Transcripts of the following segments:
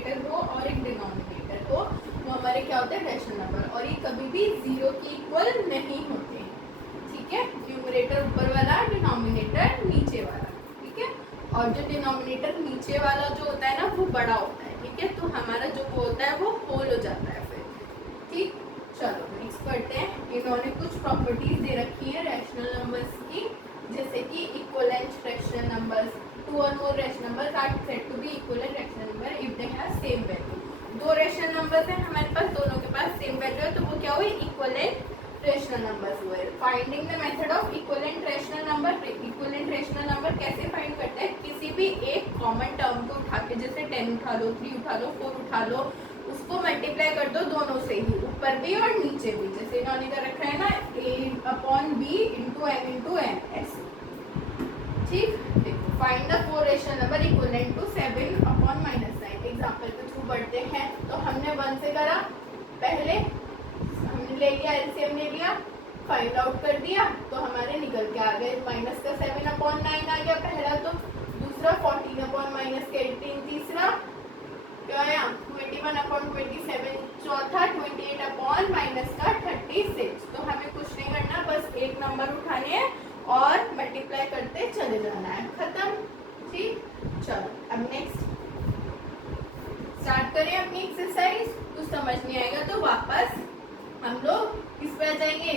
Numerator हो और एक डिनोमिनेटर हो तो हमारे क्या होते हैं रैशनल नंबर, और ये कभी भी 0 के इक्वल नहीं होते। ठीक है, न्यूमरेटर ऊपर वाला, डिनोमिनेटर नीचे वाला। ठीक है, और जो डिनोमिनेटर नीचे वाला जो होता है ना वो बड़ा होता है। ठीक है, तो हमारा जो वो होता है वो होल हो जाता है फिर। ठीक, चलो नेक्स्ट पढ़ते हैं। इन्होंने कुछ प्रॉपर्टीज दे रखी है रैशनल नंबर्स की, जैसे कि इक्विवेलेंट रैशनल नंबर्स, टू और more rational numbers are said to be equivalent rational number if they have same value. दो रैशनल नंबर्स हैं हमारे पास, दोनों के पास सेम वैल्यू है, तो वो क्या हुए इक्विवेलेंट रैशनल नंबर्स हुए। Finding the method of equivalent rational number. Equivalent rational number कैसे फाइंड करते हैं, किसी भी एक कॉमन टर्म को उठा के, जैसे 10 उठा लो, 3 उठा लो, 4 उठा लो, उसको मल्टीप्लाई कर दो दोनों से ही, ऊपर भी और नीचे भी। जैसे इन्होंने कर रखा है ना a/b into m into n ऐसे। ठीक, देखो find the four rational number equivalent to 7/-9। Example के थ्रू बढ़ते हैं। तो हमने 1 से करा, पहले हमने ले लिया एलसीएम ले लिया, फाइंड आउट कर दिया, तो हमारे निकल के आ गए माइनस का 7/9 आ गया पहला, तो दूसरा 14/-18, तीसरा क्या आया 21/27, चौथा 28/-36। तो हमें कुछ नहीं करना, बस एक नंबर उठाने हैं और मल्टीप्लाई करते चले जाना है, खत्म। ठीक, चलो अब नेक्स्ट स्टार्ट करें अपनी एक्सरसाइज। कुछ समझ नहीं आएगा तो वापस हम लोग किस पे आ जाएंगे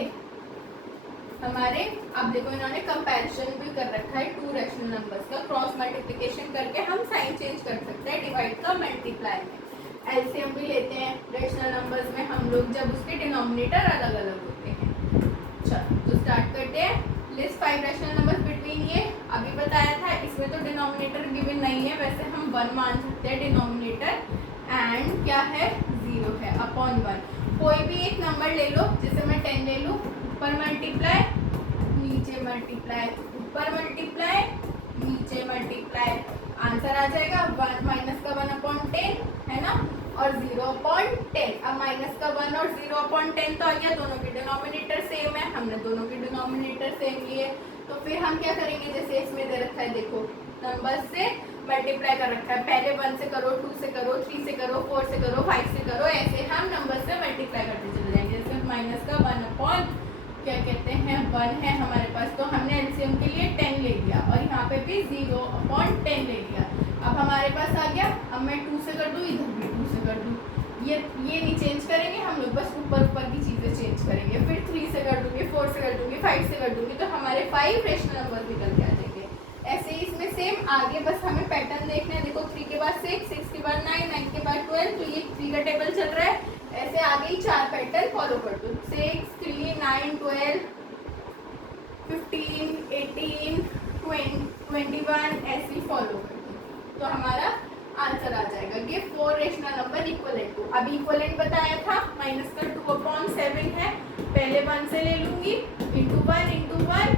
हमारे। अब देखो इन्होंने कंपैरिजन भी कर रखा है टू रैशनल नंबर्स का, क्रॉस मल्टीप्लिकेशन करके हम साइन चेंज कर सकते हैं डिवाइड का मल्टीप्लाई में। एलसीएम भी लेते हैं रैशनल नंबर्स में हम लोग जब उसके डिनोमिनेटर अलग अलग होते हैं। चलो तो स्टार्ट करते हैं। लिस्ट 5 रैशनल नंबर्स बिटवीन, ये अभी बताया था, इसमें तो डिनोमिनेटर गिवन नहीं है, वैसे हम 1 मान सकते हैं डिनोमिनेटर, एंड क्या है 0 है अपॉन 1। कोई भी एक नंबर ले लो, जैसे मैं 10 ले लूँ, ऊपर मल्टीप्लाई नीचे मल्टीप्लाई, ऊपर मल्टीप्लाई नीचे मल्टीप्लाई, आंसर आ जाएगा 1 माइनस का 1/10 है ना, और 0/10। अब माइनस का 1 और 0/10 तो आ गया, दोनों के डिनोमिनेटर सेम है, हमने दोनों के डिनोमिनेटर सेम लिए। तो फिर हम क्या करेंगे, जैसे इसमें दे रखा है देखो नंबर से मल्टीप्लाई कर रखा है, पहले 1 से करो, 2 से करो, 3 से करो, 4 से करो, 5 से करो, ऐसे हम नंबर से मल्टीप्लाई करते चले जाएंगे। जैसे माइनस का 1 क्या कहते हैं 1 है हमारे पास, तो हमने एलसीएम के लिए 10 ले लिया, और यहाँ पे भी 0/10 ले लिया। अब हमारे पास आ गया, अब मैं 2 से कर दूँ, इधर भी 2 से कर दूँ, ये नहीं चेंज करेंगे हम लोग, बस ऊपर ऊपर की चीज़ें चेंज करेंगे। फिर 3 से कर दूँगी, 4 से कर दूँगी, 5 से कर दूँगी, तो हमारे 5 रैशनल नंबर निकल के आ जाएंगे। ऐसे ही इसमें सेम आगे बस हमें पैटर्न देखना है। देखो 3 के बाद 6, 6 के बाद 9, 9 के बाद 12, तो ये 3 का टेबल चल रहा है, ऐसे आगे ही 4 पैटर्न फॉलो कर दो, 6, 3, 9, 12, 15, 18, 21 ऐसे फॉलो कर दो, तो हमारा आंसर आ जाएगा। ये 4 रैशनल नंबर इक्विवेलेंट टू, अब इक्विवेलेंट बताया था माइनस का 2/7 है, पहले 1 से ले लूंगी इंटू 1,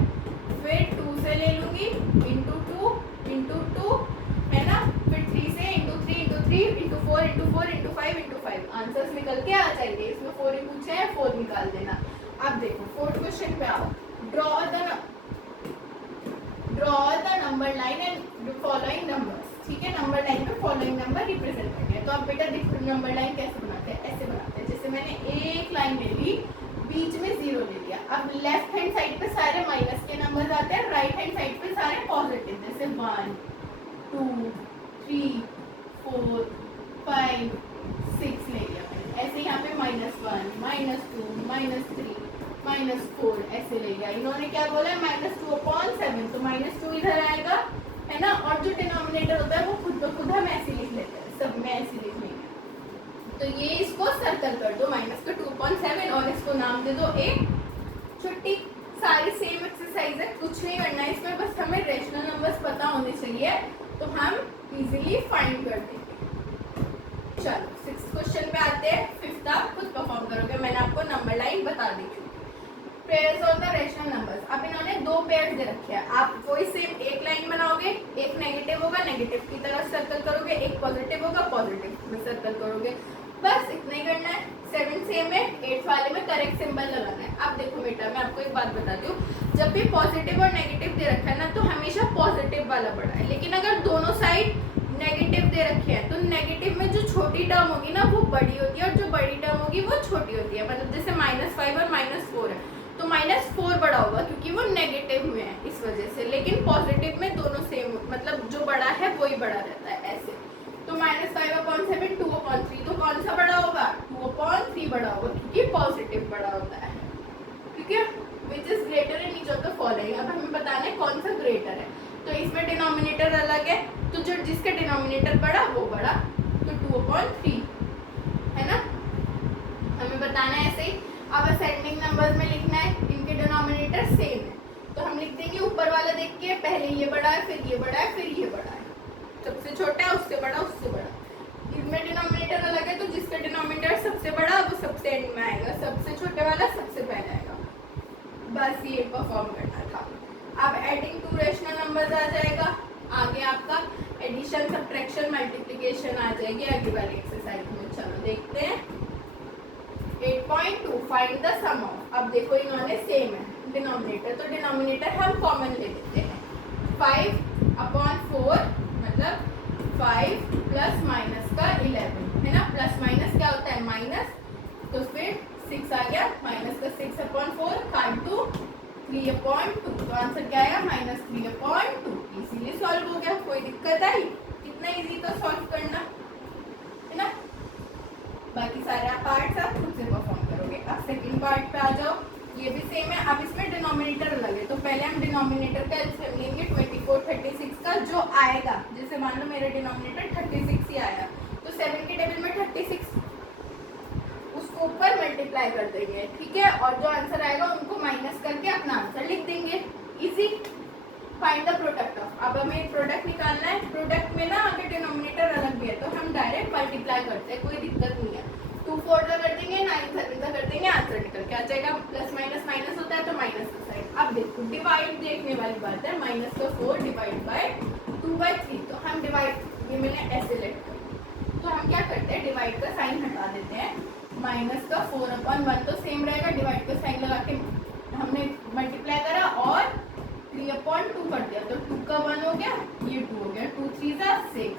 फिर 2 से ले लूंगी इंटू 2 है ना, फिर 3 से इंटू 3 इंटू 4 इंटू 5 आंसर्स निकल के आ जाएंगे। इसमें 4 ही पूछे हैं, 4 निकाल देना। अब देखो 4th क्वेश्चन पे आओ, draw the number line and following numbers. ठीक है, नंबर लाइन में फॉलोइंग नंबर रिप्रेजेंट करते हैं। तो अब बेटा नंबर लाइन कैसे बनाते हैं, ऐसे बनाते हैं, जैसे मैंने एक लाइन ले ली, बीच में 0 ले लिया। अब लेफ्ट हैंड साइड पे सारे माइनस के नंबर आते हैं, राइट हैंड साइड पे सारे पॉजिटिव, जैसे 1 2 3 4 5 6 ले लिया मैंने। ऐसे यहाँ पे -1 -2 -3 -4 ऐसे ले लिया। इन्होंने क्या बोला है -2/7, तो -2 इधर आएगा है ना, और जो डिनोमिनेटर होता है वो खुद ब खुद हम ऐसे लिख लेते हैं, सब में ऐसे लिख लेंगे। तो ये इसको सर्कल कर दो -2/7 और इसको नाम दे दो एक छुट्टी। सारी सेम एक्सरसाइज है, कुछ नहीं करना है इसमें, बस हमें रैशनल नंबर्स पता होने चाहिए, तो हम इजीली फाइंड कर देंगे। चलो 6th क्वेश्चन पे आते हैं। 5th आप खुद परफॉर्म करोगे, मैंने आपको नंबर लाइन बता दी थी। Pairs of the rational numbers, अब इन्होंने 2 पेयर्स दे रखे हैं, आप कोई सेम एक लाइन बनाओगे, एक नेगेटिव होगा नेगेटिव की तरफ सर्कल करोगे, एक पॉजिटिव होगा पॉजिटिव में सर्कल करोगे, बस इतना ही करना है। 7 सेम है, 8 वाले में करेक्ट सिंबल लगाना है। अब देखो बेटा मैं आपको एक बात बताती हूँ, जब भी पॉजिटिव और नेगेटिव दे रखा है ना, तो हमेशा पॉजिटिव वाला बड़ा है, लेकिन अगर दोनों साइड नेगेटिव दे रखे हैं तो नेगेटिव में जो छोटी टर्म होगी ना वो बड़ी होती है और जो बड़ी टर्म होगी वो छोटी होती है। मतलब जैसे -5 और -4 है तो -4 बड़ा होगा क्योंकि वो नेगेटिव में है इस वजह से, लेकिन पॉजिटिव में दोनों सेम, मतलब जो बड़ा है वही बड़ा रहता है ऐसे। तो -5/7 2/3, तो कौन सा बड़ा होगा? 2/3 बड़ा होगा क्योंकि पॉजिटिव बड़ा होता है। ठीक है, which is greater in each of the following. अब हमें बताना है कौन सा ग्रेटर है। तो इसमें डिनोमिनेटर अलग है, तो जो जिसका डिनोमिनेटर बड़ा वो बड़ा, तो 2/3 है ना, हमें बताना है ऐसे ही। अब असेंडिंग नंबर्स में लिखना है, इनके डिनोमिनेटर सेम है तो हम लिख देंगे ऊपर वाला देख के, पहले ये बड़ा है फिर ये बड़ा है फिर ये बड़ा है, सबसे छोटा है उससे बड़ा उससे बड़ा। इसमें डिनोमिनेटर अलग है तो जिसका डिनोमिनेटर सबसे बड़ा वो सबसे एंड में आएगा, सबसे छोटे वाला सबसे पहले आएगा। बस ये परफॉर्म करना था। अब एडिंग टू रेशनल नंबर्स आ जाएगा, आगे आपका एडिशन सब्ट्रैक्शन मल्टीप्लिकेशन आ जाएगी आगे वाली एक्सरसाइज में। चलो देखते हैं 8.2 फाइंड द सम ऑफ। अब देखो इन्होंने सेम है डिनोमिनेटर, तो डिनोमिनेटर हम कॉमन ले लेते हैं। 5/4 मतलब 5 प्लस माइनस का 11 है ना, प्लस माइनस क्या होता है माइनस, तो फिर 6 आ गया, माइनस का 6/4 5/2 3/2, तो आंसर क्या आएगा -3/2। इसीलिए सॉल्व हो गया, कोई दिक्कत आई? कितना इजी तो सॉल्व करना है ना। बाकी सारे पार्ट्स आप खुद से परफॉर्म करोगे। अब सेकंड पार्ट पे आ जाओ, ये भी सेम है। अब इसमें डिनोमिनेटर अलग है तो पहले हम डिनोमिनेटर का एलसीएम लेंगे 24 36 का जो आएगा। जैसे मान लो मेरा डिनोमिनेटर 36 ही आया तो 7 के टेबल में 36 उसको ऊपर मल्टीप्लाई कर देंगे, ठीक है, और जो आंसर आएगा उनको माइनस करके अपना आंसर लिख देंगे। Easy. Find the product of. अब हमें प्रोडक्ट निकालना है, प्रोडक्ट में ना अगर डिनोमिनेटर अलग भी है तो हम डायरेक्ट मल्टीप्लाई करते हैं, कोई दिक्कत नहीं है। 2 4 कर देंगे, 9 7 कर देंगे, आंसर निकल के आ जाएगा। प्लस माइनस माइनस होता है तो माइनस का साइन। अब देखो डिवाइड देखने वाली बात है, -4 डिवाइड बाय 2/3, तो हम डिवाइड, ये मैंने ऐसे लेट कर, तो हम क्या करते हैं डिवाइड का साइन हटा देते हैं, -4/1 तो सेम रहेगा, डिवाइड का साइन लगा के हमने मल्टीप्लाई करा और 3/2 कर दिया तो 2 का 1 हो गया, ये 2 हो गया, 2 3 6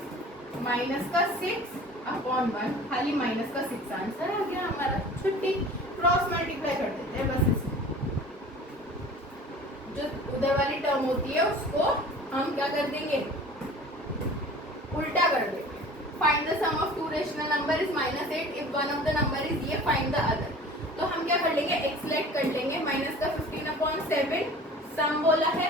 माइनस का 6/1 खाली माइनस का 6 आंसर आ गया हमारा। छुट्टी। क्रॉस मल्टीप्लाई कर देते हैं बस इसमें, जो उधर वाली टर्म होती है उसको हम क्या कर देंगे उल्टा कर देंगे। Find the sum of two rational number is -8 if one of the number is ये, फाइंड द अदर। तो हम क्या कर लेंगे एक्स लेट कर लेंगे, माइनस का 15/7 सम बोला है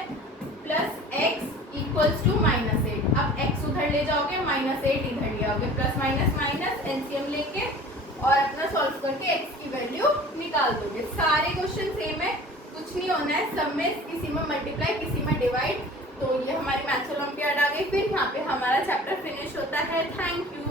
प्लस x इक्वल्स टू -8। अब x उधर ले जाओगे -8 इधर ले आओगे, प्लस माइनस माइनस एलसीएम लेके और अपना सॉल्व करके x की वैल्यू निकाल दोगे। सारे क्वेश्चन सेम है, कुछ नहीं होना है, सब में किसी में मल्टीप्लाई किसी में डिवाइड। तो ये हमारी मैथ्स ओलंपियाड आ गई। फिर यहाँ पे हमारा चैप्टर फिनिश होता है। Thank you.